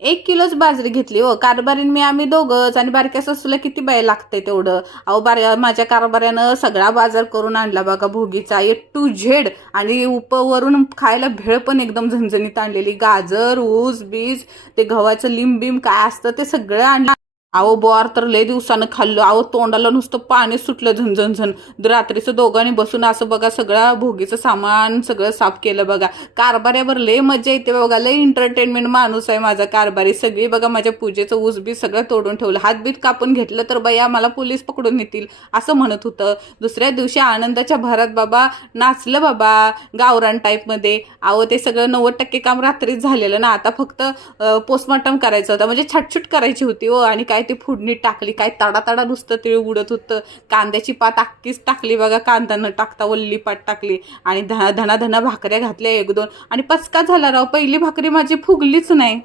1 किलोच बाजरी घेतली हो. कारभारीन मी आम्ही दोघंच, आणि बारक्या सासूला किती बाय लागतंय तेवढं. अहो माझ्या कारभाऱ्यानं सगळा बाजार करून आणला बघा भोगीचा, A to Z. आणि वरून खायला भेळ पण एकदम झणझणीत आणलेली. गाजर, ऊस बीज, ते गव्हाचं लिंबीम काय असतं ते सगळं आणलं. अहो बोर तर लय दिवसानं खाल्लो. अहो तोंडाला नुसतं पाणी सुटलं झणझणझण. रात्रीचं दोघांनी बसून असं बघा सगळं भोगीचं सामान सगळं साफ केलं बघा. कारभाऱ्यावर लय मजा येते बघा. लय एंटरटेनमेंट माणूस आहे माझा कारभारी. सगळी बघा माझ्या पूजेचं ऊस बी सगळं तोडून ठेवलं. हातबीत कापून घेतलं तर बया मला पोलीस पकडून नेतील असं म्हणत होतं. दुसऱ्या दिवशी आनंदाच्या भरात बाबा नाचलं बाबा गावरान टाईपमध्ये. अहो ते सगळं 90% काम रात्रीच झालेलं ना. आता फक्त पोस्टमॉर्टम करायचं होतं, म्हणजे छटछूट करायची होती हो. आणि काय ती फोडणी टाकली, काय तडा नुसतं तिळ उडत होतं. कांद्याची पात अख्खीच टाकली बघा, कांदा न टाकता वल्ली पात टाकली. आणि धना भाकऱ्या घातल्या 1-2, आणि पचका झाला राव. पहिली भाकरी माझी फुगलीच नाही.